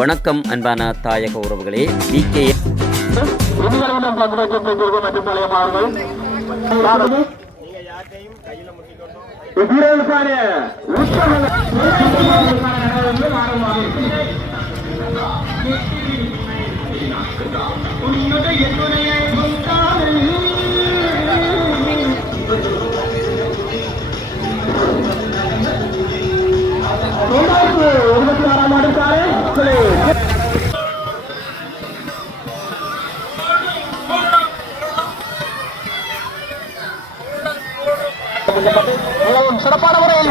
வணக்கம் அன்பான தாயக உறவுகளே. BKN சிறப்பான முறையில்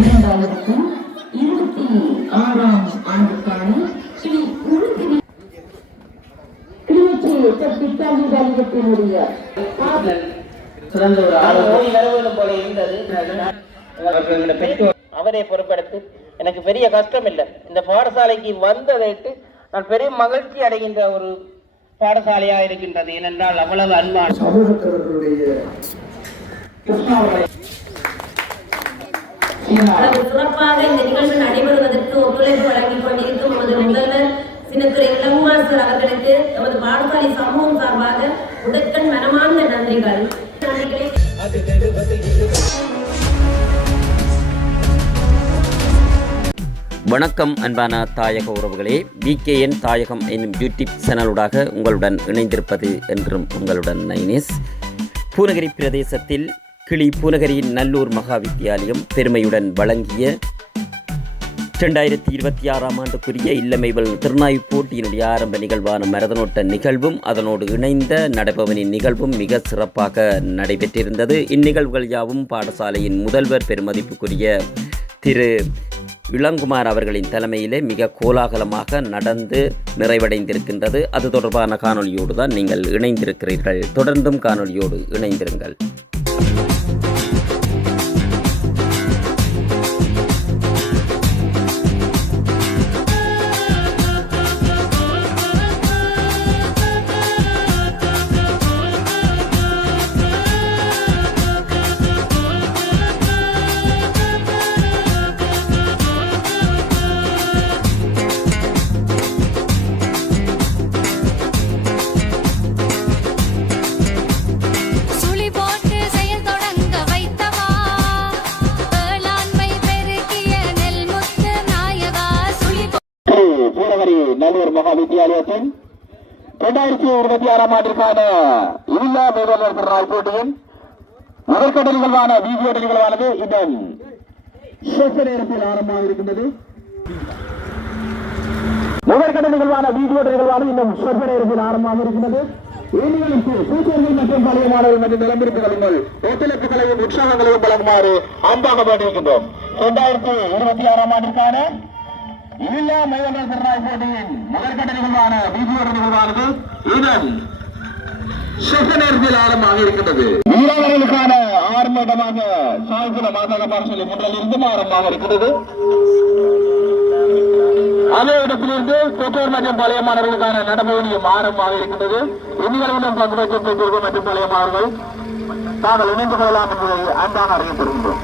இரண்டாயிரத்தி 26ஆம் ஆண்டுக்கான ஸ்ரீ உருத்திரி கிளிநொச்சி பித்தாண்டி வணிகத்தினுடைய சிறந்த ஒரு வரவேணும் போல இருந்தது. அவரை பொறுப்படுத்தி எனக்கு பெரிய கஷ்டம் இல்லை. இந்த பாடசாலைக்கு வந்ததைட்டு நான் பெரிய மகிழ்ச்சி அடைகின்ற ஒரு பாடசாலையா இருக்கின்றது. ஏனென்றால் அவ்வளவு அன்பான சிறப்பாக இந்த நிகழ்வு நடைபெறுவதற்கு ஒத்துழைப்பு வழங்கிக் கொண்டிருக்கும் நமது முதல்வர் சின்னத்துறை இளமாசர் அவர்களுக்கு நமது பாடசாலை சமூகம் சார்பாக உடற்கண் மனமார்ந்த நன்றிகள். வணக்கம் அன்பான தாயக உறவுகளே. BKN தாயகம் என்னும் யூடியூப் சேனலுடாக உங்களுடன் இணைந்திருப்பது என்றும் உங்களுடன் நைனேஸ். பூநகரி பிரதேசத்தில் கிளி பூநகரி நல்லூர் மகா வித்தியாலயம் பெருமையுடன் வழங்கிய 2026ஆம் ஆண்டுக்குரிய இல்லமைவல் திறனாய்வு போட்டியினுடைய ஆரம்ப நிகழ்வான மரதனோட்ட நிகழ்வும் அதனோடு இணைந்த நடைபவனின் நிகழ்வும் மிக சிறப்பாக நடைபெற்றிருந்தது. இந்நிகழ்வுகள் யாவும் பாடசாலையின் முதல்வர் பெருமதிப்புக்குரிய திரு இளங்குமார் அவர்களின் தலைமையிலே மிக கோலாகலமாக நடந்து நிறைவடைந்திருக்கின்றது. அது தொடர்பான காணொலியோடு தான் நீங்கள் இணைந்திருக்கிறீர்கள். தொடர்ந்தும் காணொலியோடு இணைந்திருங்கள். நல்லூர் மகா வித்தியாலயத்தின் 2026ஆம் ஆண்டிற்கான இல்லா மேலாளர் திறனாய்வு போட்டியின் முதற்கட்ட நிகழ்வான வீடியோ நிகழ்வானது இன்னும் சொற்ப நேரத்தில் ஆரம்பமாக இருக்கின்றது. முதற்கட்ட நிகழ்வான வீடியோ நிகழ்வானது இன்னும் சொற்ப நேரத்தில் ஆரம்பமாக இருக்கின்றது. இந்நிகழ்ச்சி பூச்சர்கள் மற்றும் பழைய மாணவர்கள் மற்றும் நிலம்பிருப்புகளுங்கள் ஒத்துழைப்புகளையும் உற்சாகங்களையும் வழங்குமாறு அன்பாக வேண்டியிருக்கின்றோம். 2026ஆம் ஆண்டிற்கான இல்லா மேலாளர் திறனாய்வு போட்டியின் முதற்கட்ட நிகழ்வான வீடியோ நிகழ்வானது இதன் சொற்ப நேரத்தில் ஆரம்பமாக இருக்கின்றது. வீரர்களுக்கான ஆரம்பமாக சாய்குல மாதக பாடசாலை முன்னிலிருந்தும் ஆரம்பமாக இருக்கிறது. அதே இடத்திலிருந்து பெற்றோர் மற்றும் பழைய மாணவர்களுக்கான நடைமுறையும் ஆரம்பமாக இருக்கின்றது. இந்நிகழ்வுடன் பங்கு பெற்றும் பெற்றோர்கள் மற்றும் பழைய மாணவர்கள் தாங்கள் இணைந்து கொள்ளலாம் என்பதை அன்பாக அறியப்படுகின்றோம்.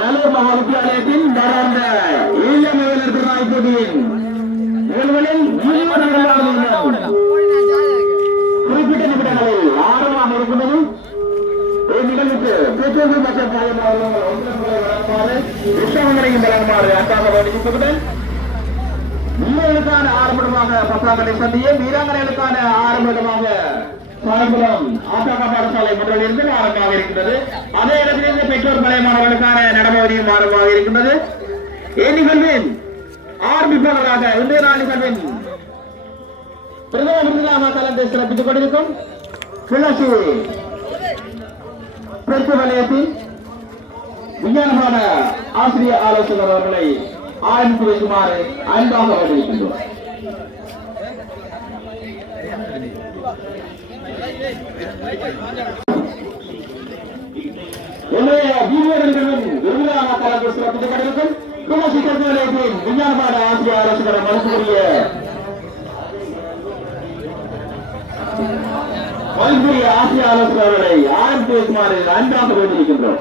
நல்லூர் மகா வித்தியாலயத்தின் வராந்த இல்ல மேலாளர் திறனாய்வு போட்டியின் நிகழ்வுகளில் குறிப்பிட்ட நிமிடங்களில் ஆரம்பமாக இருக்கின்றது. இந்நிகழ்வுக்கு பெற்றோர்கள் மற்றும் வழங்குமாறு உற்சாகங்களையும் வழங்குமாறு அன்பாக வேண்டியிருப்பதுடன் வீரர்களுக்கான ஆரம்பமாக பத்தாங்கடை சந்தையும் வீராங்கனைகளுக்கான ஆரம்பமாக சாயங்குளம் ஆசாக பாடசாலை முன்னிலிருந்து ஆரம்பமாக இருக்கின்றது. அதே இடத்திலிருந்து பெற்றோர் பழைய மாணவர்களுக்கான நடைமுறையும் ஆரம்பமாக இருக்கின்றது. இந்நிகழ்வின் ஆரம்பிப்பாளராக இன்றைய நாள் நிகழ்வின் பிரதம விருதுகளாக கலந்து சிறப்பித்துக் கொண்டிருக்கும் கிளர்ச்சி பெற்று வலயத்தின் விஞ்ஞானமான ஆசிரியர் ஆலோசகர் அவர்களை ஆரம்பித்து வைக்குமாறு அன்பாக வேண்டியிருக்கின்றோம். இன்றைய வீரர்களும் விருதாக கலந்து சிறப்பித்துக் கொண்டிருக்கும் துளசி கல்வி நிலையத்தின் விஞ்ஞானமான ஆசிய ஆலோசகர் மதிப்புரிய ஆசிய ஆலோசகர்களை ஆண் பேசுமாறு அன்பாக வேண்டியிருக்கின்றோம்.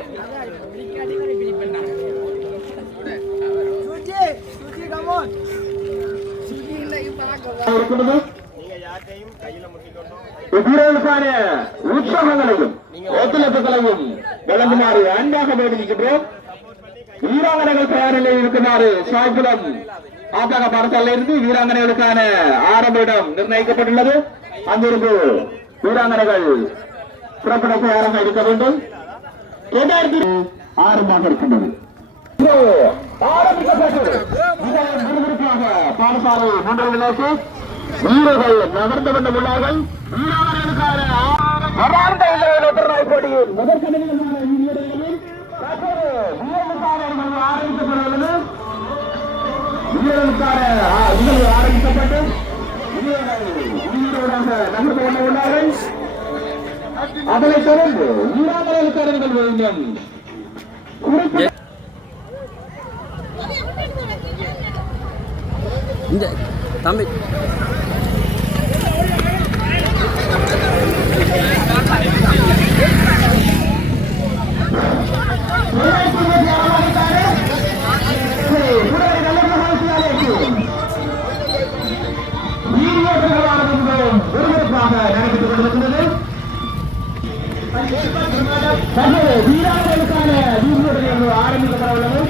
வீரர்களுக்கான உற்சாகங்களையும் ஒத்துழைப்புகளையும் வழங்குமாறு அன்பாக வேண்டியிருக்கின்றோம். வீராங்கனைகள் தயாரில் இருக்குமாறு சாய்குளம் ஆத்தக பாடசாலையிலிருந்து வீராங்கனைகளுக்கான ஆரம்ப இடம் நிர்ணயிக்கப்பட்டுள்ளது. அங்கிருந்து வீராங்கனைகள் புறப்பட தயாராக இருக்க வேண்டும். 2006 இருக்கின்றது. ஆரம்பிக்கப்பட்டு பாடசாலை மூன்றாவது வீரர்கள் நகர்ந்து கொண்டு உள்ளார்கள். வீராங்கனைகளுக்கான போட்டியின் முதற்கட்டமான வீரர்களில் ஆரம்பிக்கப்படுகிறது. வீரர்களுக்கான ஆரம்பிக்கப்பட்டு வீரர்களாக நகர்ந்து கொண்டு உள்ளார்கள். அதனைத் தொடர்ந்து வீராங்கனைகளுக்கான நிகழ்வு இந்த தம்பி நடைபெற்றுக் கொண்டிருக்கிறது. வீராங்கனைகளுக்கான ஆரம்பிக்கப்பட உள்ளது.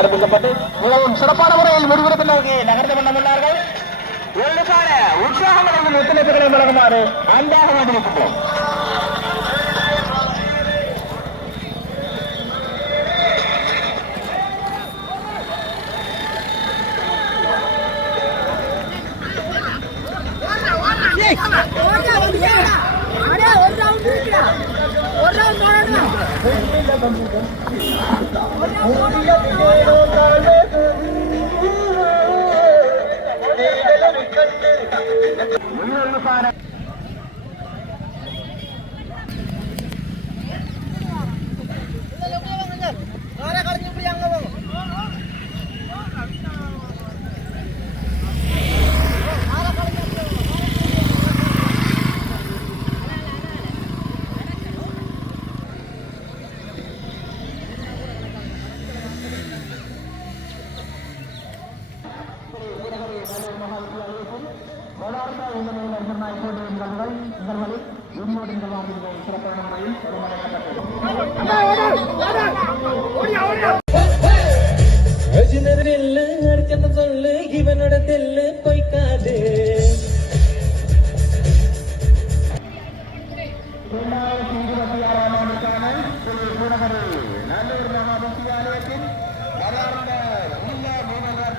ஆரம்பிக்கப்பட்டு மிகவும் சிறப்பான முறையில் முடிவெடுப்பு நோக்கி நகர்ந்து கொண்டுள்ளார்கள். உங்களுக்கான உற்சாகங்களையும் ஒத்துழைப்புகளையும் வழங்குமாறு அன்பாக வேண்டியிருக்கின்றோம். இந்த நிலையில் சொல்லு இவனோட தெல்லு பொய்க்காது. நல்லூர் மகா வித்தியாலயத்தின் வரார்ந்த உள்ள மீனவர்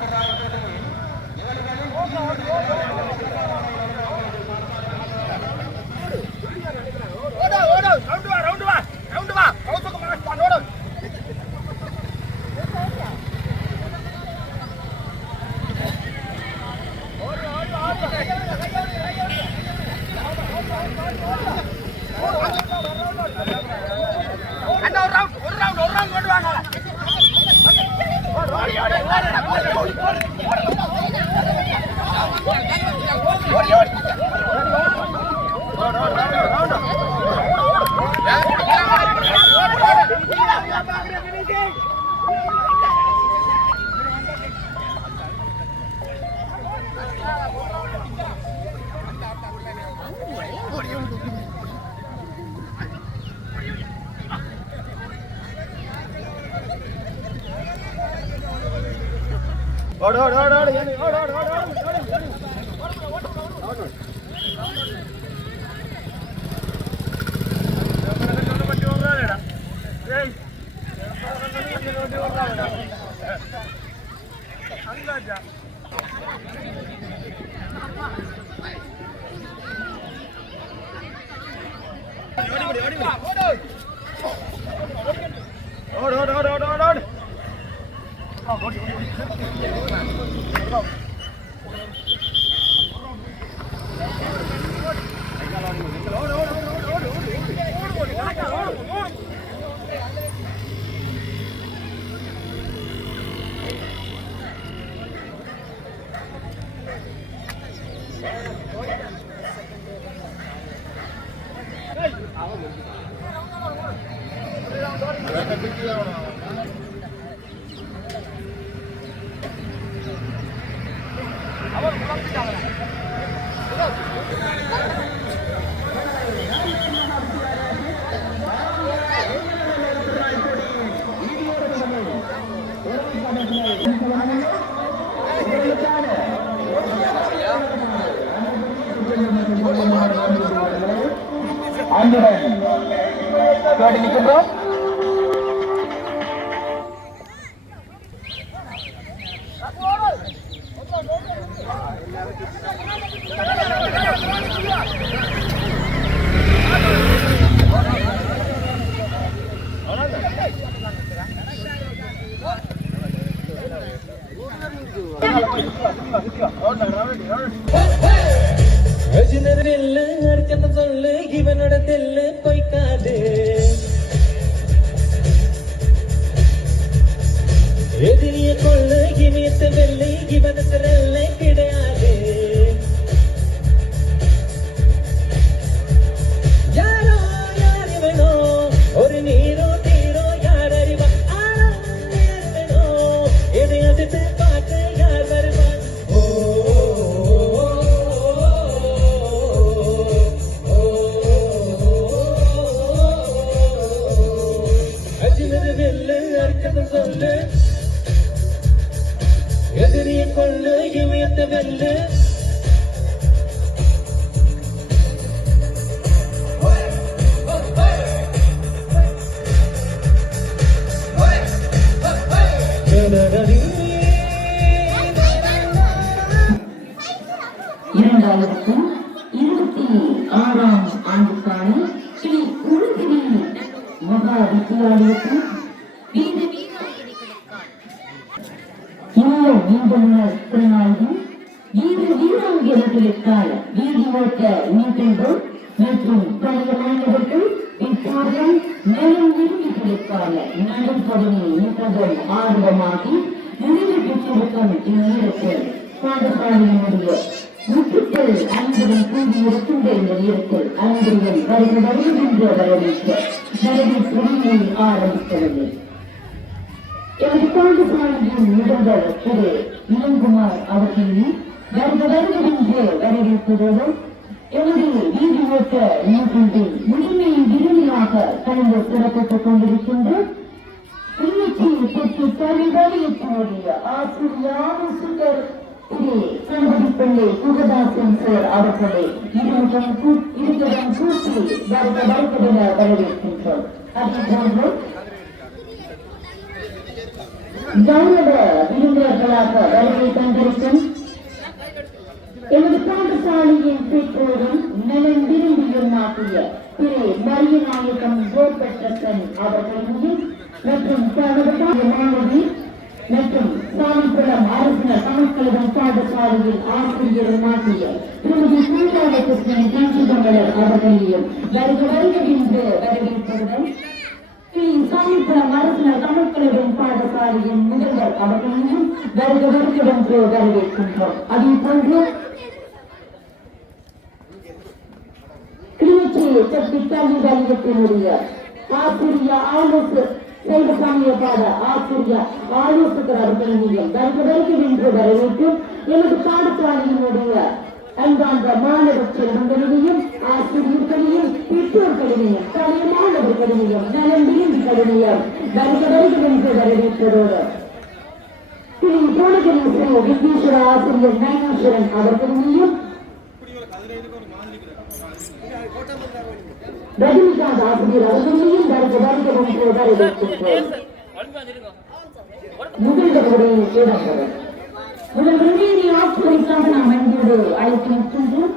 நிற்கின்றோம். சொல்லு இவனோட தெல்லு பொய்க்காது. எதிரிய கொள்ளு இமயத்து வெள்ளை இவனுக்கு ரெல்லை கிடையாது. யாரோ யார் இவனோ ஒரு நீரோ தீரோ யார் அறிவா வேணோ எதை அதிர்த்து பார்த்து யார் வருவான். சொல்லு எதிரிய கொள்ளு இமயத்தை வெல்லு. இரண்டாயிரத்தும் 26ஆம் ஆண்டுக்கான ஸ்ரீ உருத்திரி மகா வித்தியாலயத்தில் திருநாளில் வீராங்கனைகளுக்கான வீதி ஓட்ட மீட்டங்கள் மற்றும் பழைய மாணவர்கள் இப்போதும் மேலும் விரும்பிகளுக்கான நடைபெறும் மிகவும் ஆர்வமாகி நிறைவு பெற்றிருக்கும் இந்நேரத்தில் பாடசாலையினுடைய முற்றுக்கள் அன்புடன் கூடியிருக்கின்ற இந்த நேரத்தில் அன்புடன் வருகின்ற வரவேற்று வரவேற்புரிமை ஆரம்பிக்கிறது. எனது பாடசாலையின் முதல்வர் திரு இளங்குமார் அவர்களின் வருகின்ற வரவேற்புடன் எமது வீதி ஓட்ட நோக்கின்றில் முழுமையின் விரும்பியாக கலந்து சிறப்பித்துக் கொண்டிருக்கின்ற கிளிநொச்சி தெற்கு கல்விவாரியத்தினுடைய ஆசிரியர் திரு கணபதிப்பிள்ளை சுகதாசன் சார் அவர்களை இருவரும் கூட்டி வருவதென வரவேற்கின்றோம். அதேபோன்று கௌரவ விருந்தினர்களாக வருகை தந்திருக்கும் எமது பாடசாலையின் பெற்றோரும் நலன் விரும்பியும் ஆகிய திரு மரியநாயகம் கோபெற்றசன் அவர்களையும் மற்றும் மாணவி மற்றும் சாமிக்குளம் அரசின தமிழ்கழகம் பாடசாலையில் ஆசிரியரும் ஆகிய திருமதி சூழ்நிலை காஞ்சிதமலர் அவர்களையும் வருகின்ற வரவேற்பதுடன் சாமிக்குளம் அரசினர் தமிழ்கழகம் பாடசாலையின் முதல்வர் அவர்களையும் வருகிறென்று வரவேற்கின்றோம். அதே போன்று கிளிநொச்சி தெற்கு கல்விவாரியத்தினுடைய ஆசிரியர் ஆலோசகர் செயல்பணிய பாட ஆசிரியர் ஆலோசகர் அவர்களையும் வருகின்ற வரவேற்றும் எமது பாடசாலையினுடைய அன்பார்ந்த மாணவ செல்வங்களையும் ஆசிரியர்களையும் பெற்றோர்களையும் பழைய மாணவர்களையும் நலன் விரும்பிகளையும் வருகின்ற வரவேற்பதோடு திரு தோழகிரி ஸ்ரீ விக்னேஸ்வர ஆசிரியர் நயனேஸ்வரன் அவர்களையும் ரஜினிகாந்த் ஆசிரியர் அவர்களையும் வருகின்ற வரவேற்கின்றோம். முதல் ஆட்சிக்காக நாம் அன்போடு அழைத்து நிற்கின்றோம்.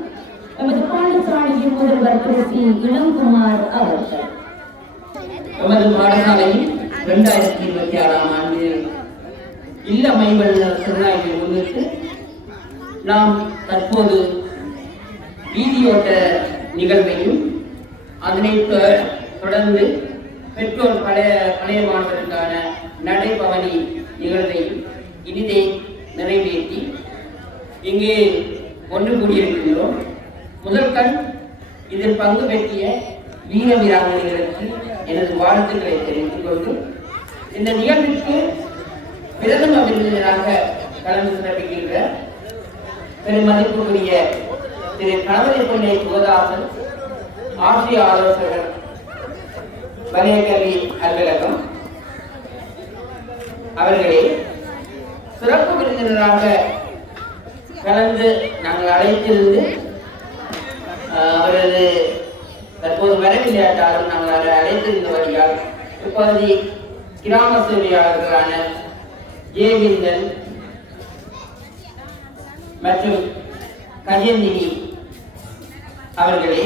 நமது பாடசாலையின் முதல்வர் திரு இளங்குமார் அவர்கள். நமது பாடசாலையில் 2026ஆம் ஆண்டு இல்ல மைம்பல் திருநாளை முன்னிட்டு நாம் தற்போது வீதியோட்ட நிகழ்வையும் அதனைத் தொடர்ந்து பெற்றோர் பழைய மாணவர்களுக்கான நடைபவனி நிகழ்வையும் இனிதே நிறைவேற்றி இங்கே ஒன்று கூடியிருக்கின்றோம். முதல் கண் இதில் பங்கு பெற்றிய வீர வீராங்கனைகளுக்கு எனது வாழ்த்துக்களை தெரிவித்துக் கொண்டு இந்த நிகழ்விற்கு பிரதம விருந்தினராக கலந்து சிறப்பிக்கின்ற பெருமதிப்புக்குரிய திரு கணபதிப்பிள்ளை சுகதாசன் ஆசிரிய ஆலோசகர் வலய கல்வி அலுவலகம் அவர்களே, சிறப்பு விருந்தினராக கலந்து நாங்கள் அழைத்திருந்து அவரது தற்போது வரவில்லையாட்டாலும் நாங்கள் அவரை அழைத்திருந்தபடியால் இப்போது கிராம சேவையாளர்களான ஜேவிந்தன் மற்றும் கஜேந்தினி அவர்களே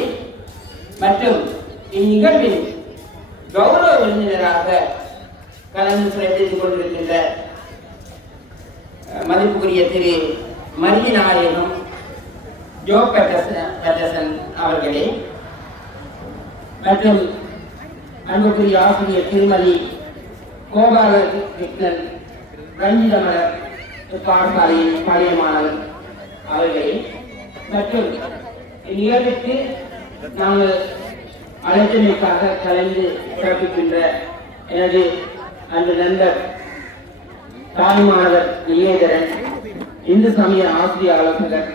மற்றும் இந்நிகழ்வில் கௌரவ விருந்தினராக கலந்து சிறப்பித்துக் கொண்டிருக்கின்ற மதிப்புக்குரிய திரு மரியநாயகம் ஜோ பெட்டசன் அவர்களே மற்றும் அன்புக்குரிய ஆசிரியர் திருமதி கோபால கிருஷ்ணன் ரஞ்சிதமலர் பாடசாலையின் பழைய மாணவர் அவர்களே மற்றும் இந்நிகழ்வுக்கு நாங்கள் அழைத்தமைக்காக கலந்து சிறப்பிக்கின்ற எனது அன்று நண்பர் தாய்மானவர் நிகேதரன், இந்து சமய ஆசிரிய ஆலோசகர்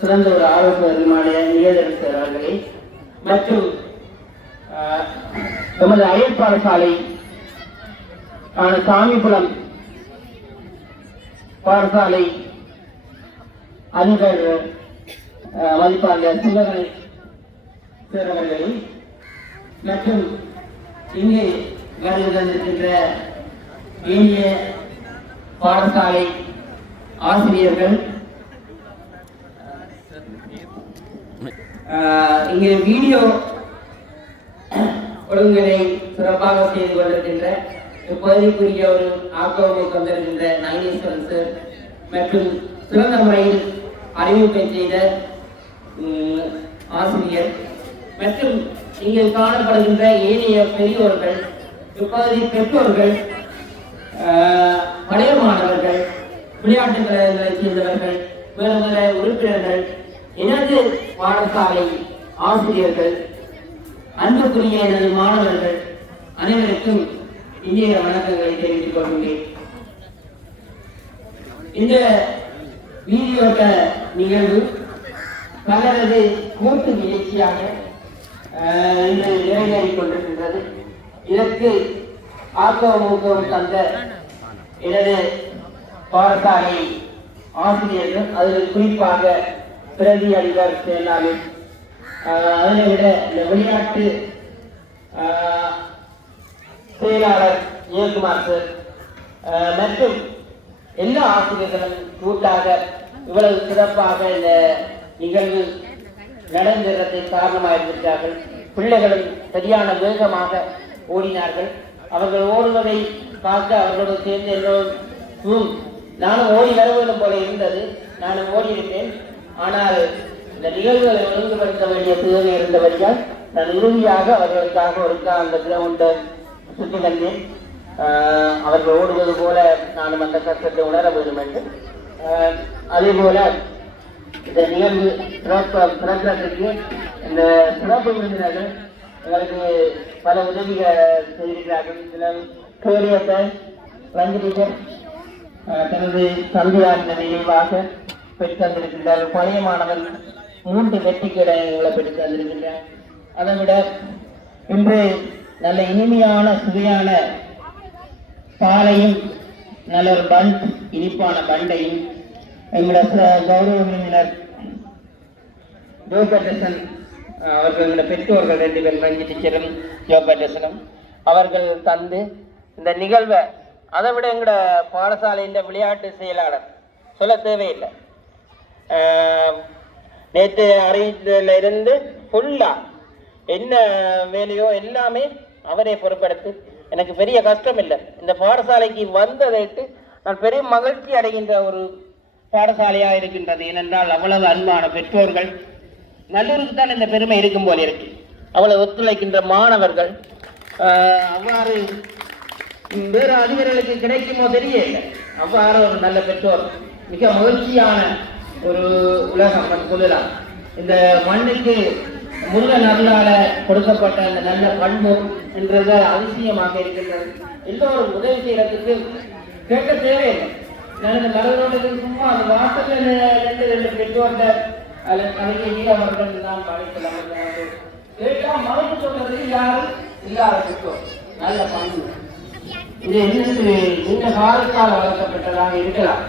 சிறந்த ஒரு ஆலோசகருமான நிகேதரன் சார் அவர்களே மற்றும் நமது அயல் பாடசாலை சாமிக்குளம் பாடசாலை அதிபர் மதிப்பாளர் சுந்தரனை சார் அவர்களே மற்றும் இங்கே வருகின்ற இனிய பாடசாலை ஆசிரியர்கள், இங்கே வீடியோ ஒழுங்கலை சிறப்பாக செய்து கொண்டிருக்கின்ற இப்பகுதிக்குரிய ஒரு ஆக்கோவை கொண்டிருக்கின்ற நயனேஸ்வரன் சார் மற்றும் சிறந்த முறையில் அறிவிப்பை செய்த ஆசிரியர் மற்றும் இங்கே காணப்படுகின்ற ஏனைய பெரியோர்கள், இப்பகுதி பெற்றோர்கள், பழைய மாணவர்கள், விளையாட்டுக் கழகங்களை சேர்ந்தவர்கள், வேறு உறுப்பினர்கள், எனது பாடசாலை ஆசிரியர்கள், அன்புக்குரிய எனது மாணவர்கள் அனைவருக்கும் இந்திய வணக்கங்களை தெரிவித்துக் கொள்கிறேன். இந்த வீடியோட்ட நிகழ்வு பலரது கூட்டு முயற்சியாக இன்று நிறைவேறிக் கொண்டிருக்கின்றது. இதற்கு ஆக்கமும் ஊக்கமும் தந்த எனது பாடசாலை ஆசிரியர்கள், அதில் குறிப்பாக பிரதி அதிபர் சேனாவின், அதனை விட இந்த விளையாட்டு செயலாளர் ஜெயக்குமார் சார் மற்றும் எல்லா ஆசிரியர்களும் கூட்டாக இவ்வளவு சிறப்பாக இந்த நிகழ்வு நடந்ததற்கு காரணமாக இருக்கிறார்கள். பிள்ளைகளும் சரியான வேகமாக ஓடினார்கள். அவர்கள் ஓடுவதை பார்க்க அவர்களோடு சேர்ந்து எல்லோரும் நானும் ஓடி வர வேண்டும் போல இருந்தது. நானும் ஓடியிருக்கேன். ஆனால் இந்த நிகழ்வுகளை ஒழுங்குபடுத்த வேண்டிய தேவை இருந்தவர்கள் நான் இறுதியாக அவர்களுக்காக அந்த கிரவுண்டை சுற்றி வந்தேன். அவர்கள் ஓடுவது போல நானும் அந்த கஷ்டத்தை உணர வேண்டும் என்று. அதே போல இந்த நிகழ்வு சிறப்புக்கு இந்த சிறப்பு விருந்தினர்கள் எங்களுக்கு பல உதவிகள் செய்திருக்கிறார்கள். இதில் கேரியத்தை ரஞ்சிதர் தனது தந்தையாரின் நினைவாக பெற்று தந்திருக்கின்றார்கள். பழைய மாணவர் 3 வெற்றி கிடங்களை பெற்று தந்திருக்கின்றார். அதை விட இன்று நல்ல இனிமையான சுவையான பாலையும் நல்ல ஒரு பண்ட் இனிப்பான பண்டையும் எங்களுடைய கௌரவ விருந்தினர் ஜோ பேட்டர்சன் அவர்கள் எங்களுடைய பெற்றோர்கள் 2 பேர், ரஞ்சி டீச்சரும் ஜோ பேட்டர்சனும் அவர்கள் தந்து இந்த நிகழ்வை, அதை விட எங்களோட பாடசாலையின் விளையாட்டு செயலாளர் சொல்ல தேவையில்லை. நேற்று அறிவித்ததிலிருந்து ஃபுல்லாக என்ன வேலையோ எல்லாமே அவரே பொறுப்படுத்து. எனக்கு பெரிய கஷ்டம் இல்லை. இந்த பாடசாலைக்கு வந்ததைட்டு நான் பெரிய மகிழ்ச்சி அடைகின்ற ஒரு பாடசாலையாக இருக்கின்றது. ஏனென்றால் அவ்வளவு அன்பான பெற்றோர்கள், நல்லூருக்கு தான் இந்த பெருமை இருக்கும் போல இருக்கு. அவ்வளவு ஒத்துழைக்கின்ற மாணவர்கள், அவ்வாறு வேறு அதிகாரிகளுக்கு கிடைக்குமோ தெரியல. அவ்வாறு ஒரு நல்ல பெற்றோர், மிக மகிழ்ச்சியான ஒரு உலகம் சொல்லலாம். இந்த மண்ணுக்கு முருகன் அருளால கொடுக்கப்பட்ட அந்த நல்ல பண்பு என்றது அதிசயமாக இருக்கின்றது. எல்லோரும் உதவி செய்யறதுக்கு கேட்க தேவையில்லை. நான் இந்த மரதோட்டத்துக்கு சும்மா அந்த வாசல்ல 2 பெற்றோர்கிட்ட அழகிய நீலவர்கள் தான் படைக்கலாம் கேட்டா மறுப்பு சொல்றது யாரும் இல்லாத பெற்றோர் நல்ல பண்பு. இது என்னது இந்த காலத்தால் வளர்க்கப்பட்டதாக இருக்கலாம்.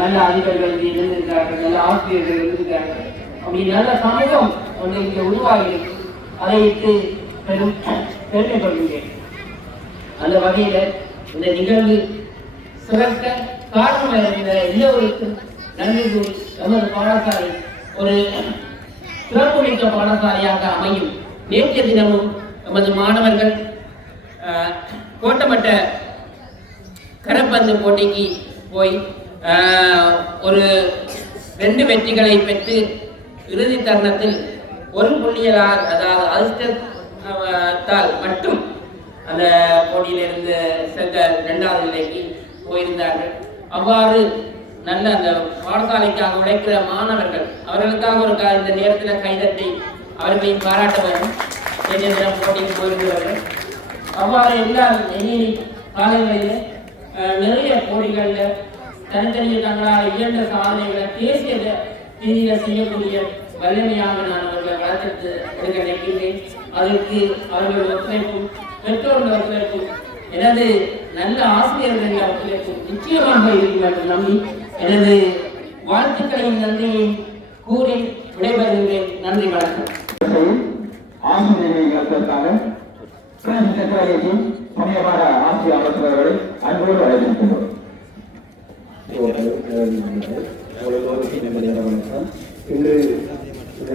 நல்ல அதிபர்கள் இருந்திருக்கிறார்கள், நல்ல ஆசிரியர்கள் இருந்திருக்கிறார்கள். அப்படி நல்ல சமூகம் ஒன்று இங்கே உருவாகி இருக்கு. அதை இட்டு பெருமைப்படுகின்றேன். அந்த வகையில் இந்த நிகழ்வு சிறக்க காரணமாக இருந்த எல்லோருக்கும் நன்றி கூறி நமது பாடசாலை ஒரு சிறப்புமிக்க பாடசாலையாக அமையும். நேற்றைய தினமும் நமது மாணவர்கள் கோட்டமட்ட கரப்பந்து போட்டிக்கு போய் ஒரு 2 வெற்றிகளை பெற்று இறுதி தருணத்தில் 1 புள்ளியலால், அதாவது அதிர்ஷ்டத்தால் மட்டும் அந்த போட்டியிலிருந்து சென்ற 2வது நிலைக்கு போயிருந்தார்கள். அவ்வாறு நல்ல அந்த பாடசாலைக்காக உழைக்கிற மாணவர்கள், அவர்களுக்காக ஒரு இந்த நேரத்தில் கைதட்டி அவர்களையும் பாராட்ட வேண்டும். போட்டிக்கு போயிருந்தவர்கள் அவ்வாறு எல்லாம் இனி காலங்களில் நிறைய போட்டிகளில் தனித்தனியாக தங்களால் இயன்ற சாதனைகளை தேசிய ரீதியில் செய்யக்கூடிய வலிமையாக நான் அவர்கள் வளர்த்து எடுக்க நினைக்கின்றேன். அதற்கு அவர்கள் ஒத்துழைப்பும், பெற்றோர்கள் ஒத்துழைப்பும், எனது நல்ல ஆசிரியர்களின் ஒத்துழைப்பும் நிச்சயமாக இருக்கும் என்று நம்பி எனது வாழ்த்துக்களையும் நன்றியையும் கூறி விடைபெறுகின்றேன். நன்றி, வணக்கம். ஆசிரியர்களுக்காக செக்ரட்டரியேட்டின் சமயபாட ஆட்சி அமைச்சர்களை அன்போடு அழைக்கின்றோம். இன்று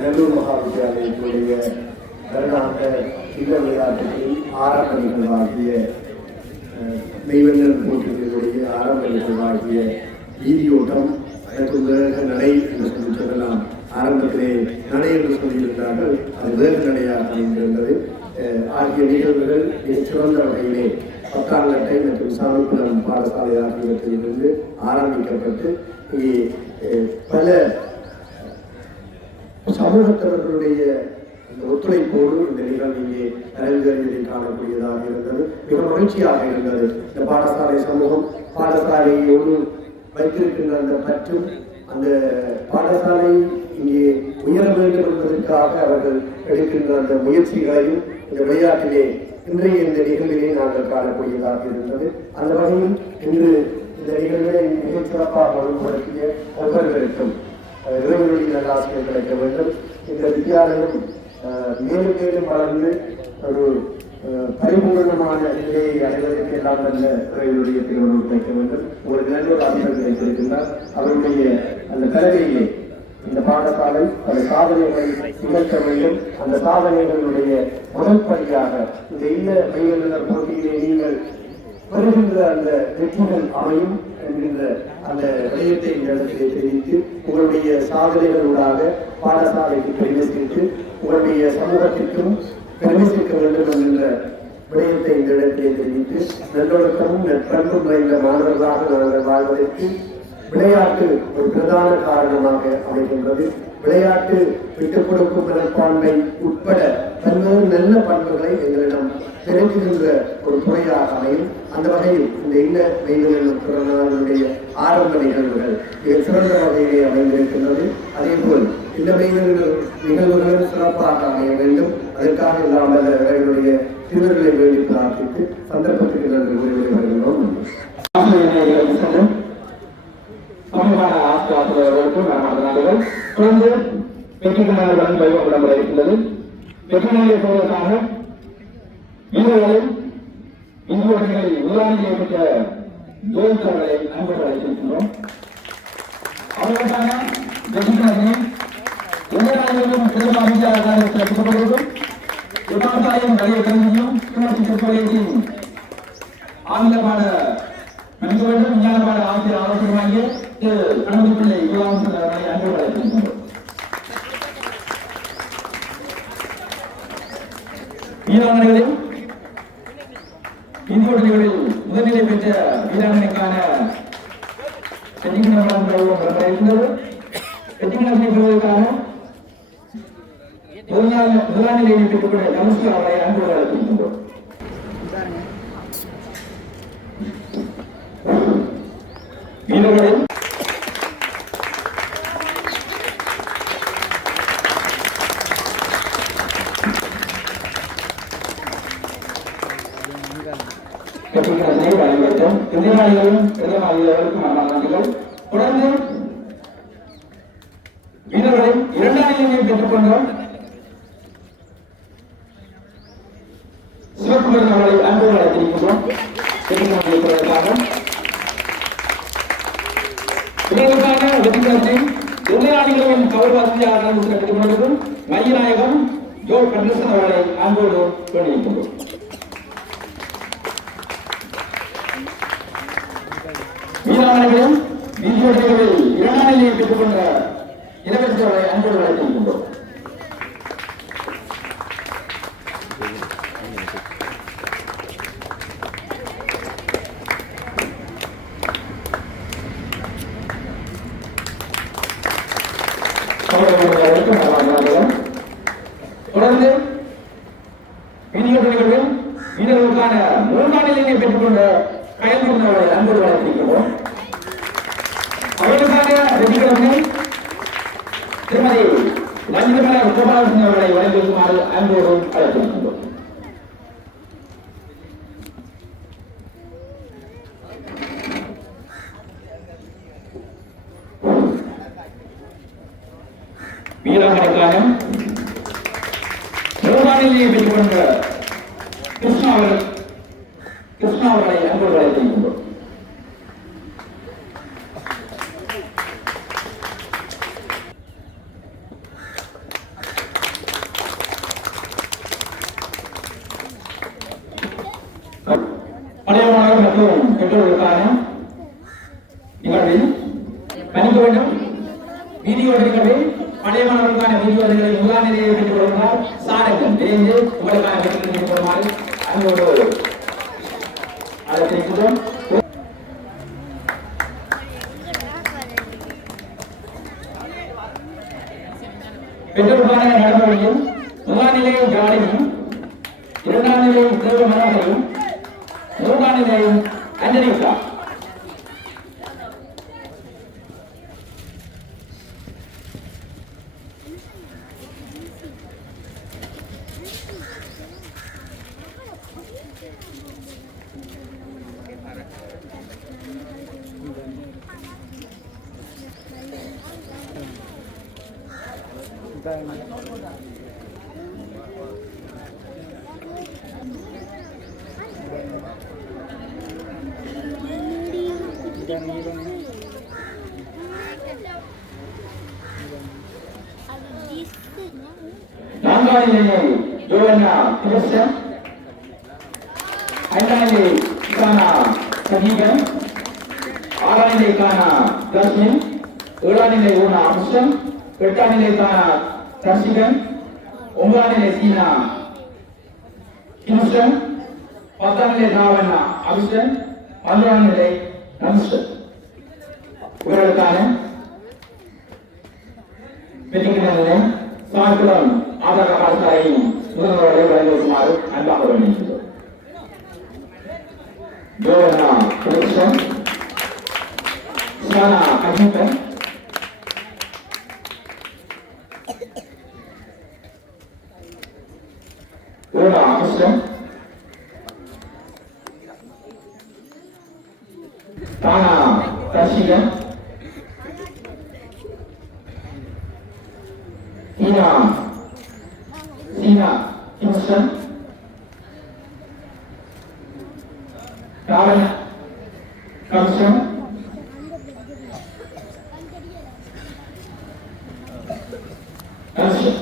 நல்லூர் மகாவித்யாலயத்தினுடைய வருடாந்த இல்ல விளையாட்டுகளில் ஆரம்ப நிகழ்வாகிய மெய்வெண்ணல் போட்டிகளுடைய ஆரம்ப நிகழ்வாகிய வீதியோட்டம் மற்றும் வேக நடை என்று சொல்லலாம். ஆரம்பத்திலே நடை என்று சொல்லியிருந்தார்கள், அது வேக நடையாக அமைந்திருந்தது. ஆகிய நிகழ்வுகள் சிறந்த வகையிலே 10ஆம் கட்டை மற்றும் சாமிக்குளம் பாடசாலை ஆகியவற்றிலிருந்து ஆரம்பிக்கப்பட்டு பல சமூகத்தவர்களுடைய ஒத்துழைப்போடு இந்த நிகழ்வு இங்கே அரங்கேறியதை காணக்கூடியதாக இருந்தது. மிக மகிழ்ச்சியாக இருந்தது. இந்த பாடசாலை சமூகம் பாடசாலையோடு வைத்திருக்கின்ற அந்த பற்றும் அந்த பாடசாலை இங்கே உயர வேண்டும் என்பதற்காக அவர்கள் எடுக்கின்ற அந்த முயற்சிகளையும் இந்த விளையாட்டிலே இன்றைய இந்த நிகழ்விலே நாங்கள் காணக்கூடியதாக இருந்தது. அந்த வகையில் இன்று இந்த நிகழ்வை மிகச் சிறப்பாக ஒழுங்குபடுத்திய ஒவ்வொருவருக்கும் இறைவனுடைய நல்லாசிரியர் கிடைக்க வேண்டும். இந்த வித்தியாலயம் மேலும் மேலும் வளர்ந்து ஒரு பரிபூர்ணமான நிலையை அடைவதற்கு எல்லாம் நல்ல இறைவனுடைய திருமணம் கிடைக்க வேண்டும். ஒரு நல்ல ஒரு அதிபர் கிடைத்திருக்கின்றார். அவருடைய அந்த தலைமையிலே இந்த பாடசாலை பல சாதனைகளை நிகழ்த்த வேண்டும். அந்த சாதனைகளுடைய முதல் படியாக இந்த இல்ல மெய்யலுநர் போட்டியிலே நீங்கள் பெறுகின்ற அந்த வெற்றிகள் அமையும் என்கின்ற அந்த விடயத்தை இந்த இடத்திலே தெரிவித்து உங்களுடைய சாதனைகளூடாக பாடசாலைக்கு பெருமை சேர்த்து உங்களுடைய சமூகத்திற்கும் பெருமை சேர்க்க வேண்டும் என்கின்ற விடயத்தை இந்த இடத்திலே தெரிவித்து நல்லொழுக்கமும் நற்பண்பும் நிறைந்த மாணவர்களாக நாங்கள் வாழ்வதற்கு விளையாட்டு ஒரு பிரதான காரணமாக அமைகின்றது. விளையாட்டு விட்டுக் கொடுக்கும் மனப்பான்மை உட்பட பல்வேறு நல்ல பண்புகளை எங்களிடம் பெருக்குகின்ற ஒரு துறையாக அமையும். அந்த வகையில் இந்த இல்ல மெய்யலுநர் பிறந்தநாளுடைய ஆரம்ப நிகழ்வுகள் மிக சிறந்த வகையிலே அமைந்திருக்கின்றது. அதேபோல் இல்ல மெய்யலுநர் நிகழ்வுகளும் சிறப்பாக அமைய வேண்டும். அதற்காக இல்லாமல் இவர்களுடைய திருவர்களை வேண்டி பிரார்த்தித்து சந்தர்ப்பத்துக்கு நன்றி கூறி வருகிறோம். சமூகமான ஆசிரியர்களுக்கும் நாடுகள் தொடர்ந்து வெற்றிகரர்களுடன் பயிர்க்கப்பட இருக்கின்றது. வெற்றிகளை பெறுவதற்காக வீரர்களும் இந்தியர்களில் முதலாளியை பெற்ற ஜோதித்தவர்களை நண்பர்கள் அழைத்திருக்கின்றோம். அவர்களுக்கான வெற்றிகளை எந்த நாடுகளிலும் சிறப்பு அமைச்சராக சிறப்பிக்கப்பட்டிருக்கும் விவசாயம் கலையை கல்வியும் சொற்பொழியத்தின் ஆங்கிலமான நன்கு வேண்டும் விஞ்ஞானமான ஆசிரியர் ஆலோசனை வாங்கிய கணவன் பிள்ளை அன்பு அழைக்கின்றோம். வீராங்கனைகளில் இந்திய போட்டிகளில் முதல்நிலை பெற்ற வீராங்கனைக்கான இருக்கின்றது. வெற்றிகளை பெறுவதற்கான முதலாம் நிலையை பெற்றுக்கொண்ட நமஸ்கா அவரை அன்பு அழைக்கின்றோம். வீரர்களில் வழங்கட்டும். எதிராளிகளும் எதிராளிகளுக்கும் நன்றிகள். தொடர்ந்து வீரர்களில் இரண்டாம் நிலையை பெற்றுக்கொண்டோம் சிவகுமாரன் அவர்களை அன்போடு அழைத்திருக்கின்றோம். இதற்கான வெற்றிகளத்தை எதிராளிகளின் கவர் வசதியாக பெற்றுக்கொண்டிருக்கும் மையநாயகம் ஜோ கண்டசன் அவர்களை அன்போடு கொண்டிருக்கின்றோம். வீராங்கனைகளும் வீதியோட்டங்களில் இரண்டாம் நிலையை பெற்றுக்கொண்ட இளவரசர்களை அன்போடு அழைத்திருக்கின்றோம். தொடர்ந்து வீதியோட்டங்களில் வீரர்களுக்கான மூன்றாம் நிலையை பெற்றுக்கொண்ட கயல்முறை அன்போடு அழைத்திருக்கிறோம். அவர்களுக்கான வெற்றிகளை திருமதி லட்சுமண கோபாலகிருஷ்ணன் அவர்களை வழங்கியிருக்குமாறு அன்போடு அழைத்திருக்கின்றோம். வீராங்கனைக்கான மூன்றாம் நிலையை பெற்றுக்கொண்ட கிருஷ்ணா அவர்களை அன்போடு அழைத்திருக்கின்றோம். பழையமானவர் மற்றும் பெற்றோர்களுக்கான நிகழ்வில் மன்னிக்க வேண்டும். வீதியோட்டங்களில் பழையமானவர்களுக்கான வீதியோட்டங்களை முதலாம் நிலையை பெற்றுக் கொள்வதால் சாரங்கள் விரைந்து உங்களுக்கான வெற்றிகளை பெற்றுக் கொள்ளுமாறு அன்போடு அழைத்திருக்கிறோம். பெற்றோருக்கான நடைமுறையில் முதலாம் நிலையை ஜாலியும் இரண்டாம் நிலையை தேவ மனோகரும் மூன்றாம் நிலையும் அஞ்சலிகா நான்காம் நிலை ஜோவன்னா கிருஷ்ணன், ஐந்தாம் நிலை கானா சகீகன், ஆறாம் நிலை கானா தர்ஷின், ஏழாம் நிலை ஊனா அம்சன், எட்டாம் நிலை கானா தர்ஷிகன், ஒன்பதாம் நிலை சீனா கிருஷ்ணன், பத்தாம் நிலை ராவண்ணா அபிஷன், 11ஆம் நிலை நம்சன். இவர்களுக்கான வெற்றிகளை சாய்குளம் ஆதார பாடசாலை முதல்வர்களை வழங்குமாறு அன்பாக வேண்டுகிறோம். ஜோவன்னா கிருஷ்ணன், சானா அஜிதன், ஊனா அம்சன், தானா தர்ஷிகன், சீனா கிருஷ்ணன், ராவண கம்சன், கம்சன்.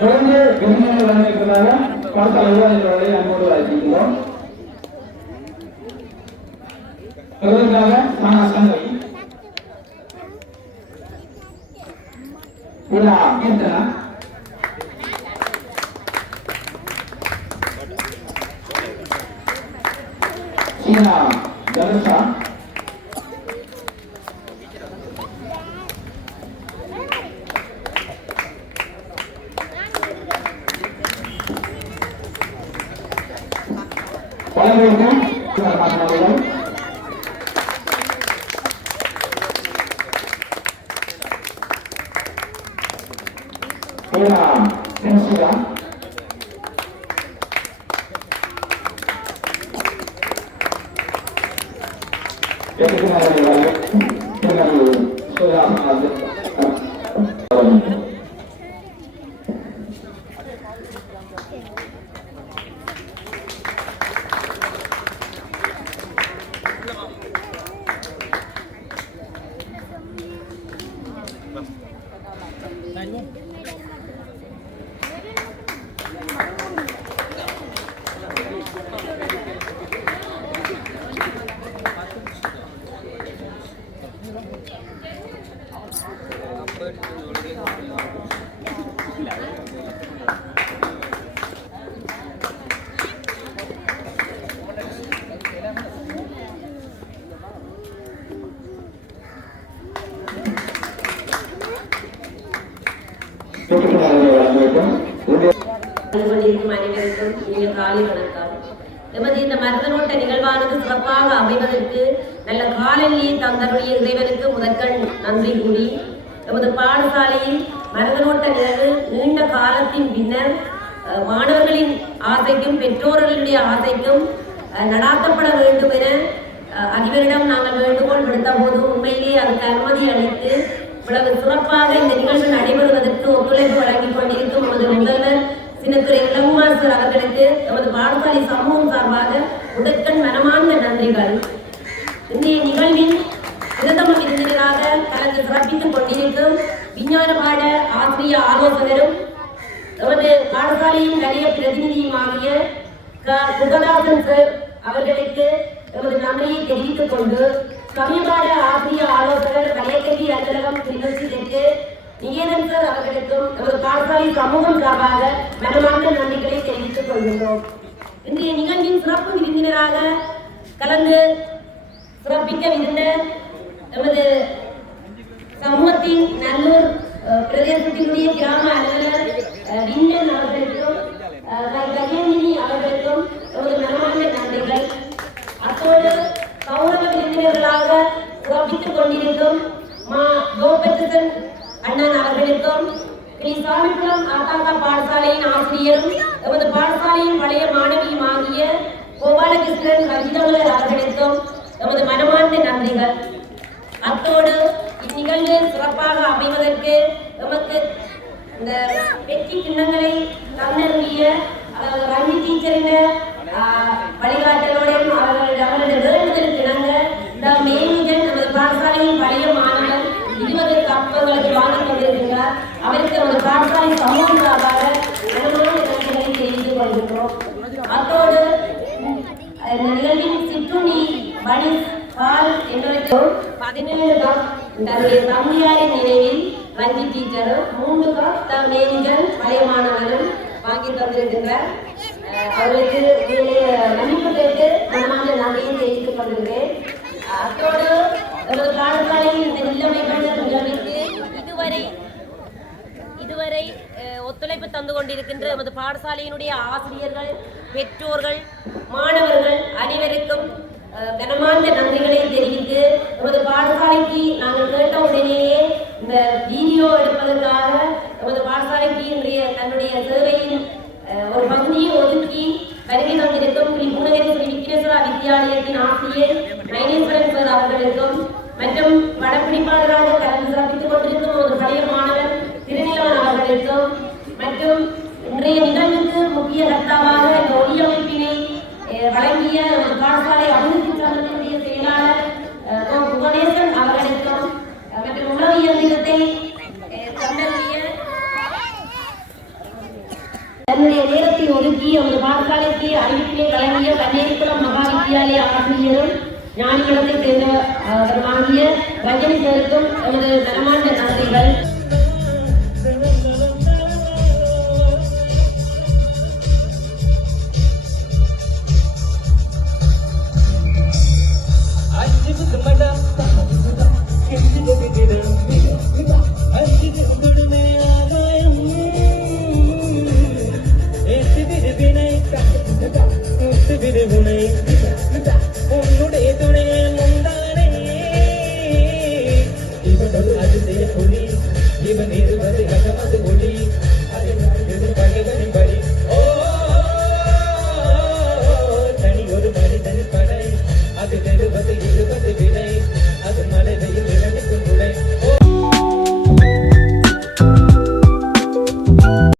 தொடர்ந்து விருந்தினர் வழங்கியிருக்கிறதாக பாடசாலை நிர்வாகிகளை அன்போடு அழைக்கின்றோம். அதற்காக சானா சங்கை விழா கீர்த்தனா சீனா தனுஷா வழங்குவோம். கொண்டிருக்கும் அனைவருக்கும் இனிய காலை வணக்கம். எமது இந்த மருதனோட்ட நிகழ்வானது சிறப்பாக அமைவதற்கு நல்ல காலநிலையை தந்தருடைய இறைவனுக்கு முதற்கண் நன்றி கூறி எமது பாடசாலையில் மரதனோட்ட நிகழ்வு நீண்ட காலத்தின் பின்னர் மாணவர்களின் ஆசைக்கும் பெற்றோர்களுடைய ஆசைக்கும் நடாத்தப்பட வேண்டும் என அதிபரிடம் நாங்கள் வேண்டுகோள் விடுத்த போது உண்மையிலேயே அதுக்கு அனுமதி அளித்து இவ்வளவு சிறப்பாக இந்த நிகழ்வு நடைபெறுவதற்கு ஒத்துழைப்பு வழங்கிக் கொண்டிருக்கும் எமது முதல்வர் சின்னத்துறை இளங்குமார் சார் அவர்களுக்கு எமது பாடசாலை சமூகம் சார்பாக உடற்கண் மனமார்ந்த நன்றிகள். இன்றைய நிகழ்வின் பிரதம விருந்தினராக கலந்து சிறப்பித்துக் கொண்டிருக்கும் விஞ்ஞான பாட ஆசிரிய ஆலோசகரும் எமது பாடசாலையின் நிறைய பிரதிநிதியுமாகிய குகதாசன் சார் அவர்களுக்கு எமது நன்றியை தெரிவித்துக் கொண்டு சமயபாட ஆசிரிய ஆலோசகர் கலைக்கல்வி அலுவலகம் நிகழ்ச்சிக்கு நிகேதன் சார் அவர்களுக்கும் எமது பாடசாலை சமூகம் சார்பாக மனமார்ந்த நன்றிகளை தெரிவித்துக் கொள்கின்றோம். இன்றைய நிகழ்வின் சிறப்பு விருந்தினராக கலந்து சிறப்பிக்கவிருந்த எமது சமூகத்தின் நல்லூர் பிரதேசத்தினுடைய கிராம அலுவலர் விஞ்சன் அவர்களுக்கும் கல்யாணினி அவர்களுக்கும் எமது மனமார்ந்த நன்றிகள். அத்தோடு கௌரவ விருந்தினர்களாக சிறப்பித்துக் கொண்டிருக்கும் மா கோபச்சன் அண்ணன் அவர்களுக்கும் ஸ்ரீ சாமிக்குளம் ஆத்தாங்கா பாடசாலையின் ஆசிரியரும் எமது பாடசாலையின் பழைய மாணவியும் ஆகிய கோபாலகிருஷ்ணன் ரஞ்சிதமலர் அவர்களுக்கும் எமது மனமார்ந்த நன்றிகள். அத்தோடு இந்நிகழ்வு சிறப்பாக அமைவதற்கு எமக்கு இந்த வெற்றி கிண்ணங்களை தன்னறிய ரஞ்சி டீச்சரின் வழிகாட்டலுடன் அவர்களது வேண்டுதலுக்கு இணங்க இந்த மேனிஜன் நமது பாடசாலையின் பழைய மாணவர் 20 கப்பங்களுக்கு வாங்கிக் கொண்டிருக்கிறார். அவருக்கு நமது பாடசாலை சமூகம் சார்பாக மனமார்ந்த நன்றிகளை தெரிவித்துக் கொள்கின்றோம். அத்தோடு இந்த நிகழ்வின் சிற்றுண்டி பணி பால் என்பவற்றும் 17 கப் தன்னுடைய தம்பியாரின் நினைவில் ரஞ்சி டீச்சரும் 3 கப் தம் மேனிஜன் பழைய மாணவரும் வாங்கி தந்திருக்கின்றார். அவர்களுக்கு மன்னிப்பு கேட்டு மனமார்ந்த நன்றியை தெரிவித்துக் கொள்கிறேன். அத்தோடு நமது பாடசாலையில் இந்த நிலைமைகள் நிகழ்விற்கு இதுவரை ஒத்துழைப்பு தந்து கொண்டிருக்கின்ற நமது பாடசாலையினுடைய ஆசிரியர்கள், பெற்றோர்கள், மாணவர்கள் அனைவருக்கும் கனமார்ந்த நன்றிகளை தெரிவித்து நமது பாடசாலைக்கு நாங்கள் கேட்ட உடனேயே இந்த வீடியோ எடுப்பதற்காக நமது பாடசாலைக்கு இன்றைய தன்னுடைய சேவையின் ஒரு பகுதியை ஒதுக்கி வருகை தந்திருக்கும் ஸ்ரீ பூனகிரி ஸ்ரீ விக்னேஸ்வரா வித்யாலயத்தின் ஆசிரியர் நயனேஸ்வரன் சார் அவர்களுக்கும் மற்றும் படப்பிடிப்பாளராக கலந்து சிறப்பித்துக் கொண்டிருக்கும் ஒரு பழைய மாணவர் திருநிலவன் அவர்களுக்கும் மற்றும் இன்றைய நிகழ்வுக்கு முக்கிய கர்த்தாவாக இந்த ஒளியமைப்பினை வழங்கிய பாடசாலை அபிவிருத்தி சங்கத்தினுடைய செயலாளர் புவனேசன் அவர்களுக்கும் மற்றும் உணவு இயந்திரத்தை தன்னுடைய நேரத்தை ஒதுக்கி நமது பாடசாலைக்கு அறிவிப்பினை வழங்கிய கன்னியாகுளம் மகா வித்தியாலய ஆசிரியரும் ஞானிகளத்தை சேர்ந்த வாங்கிய ரஜினி சாருக்கும் நமது மனமார்ந்த நன்றிகள்.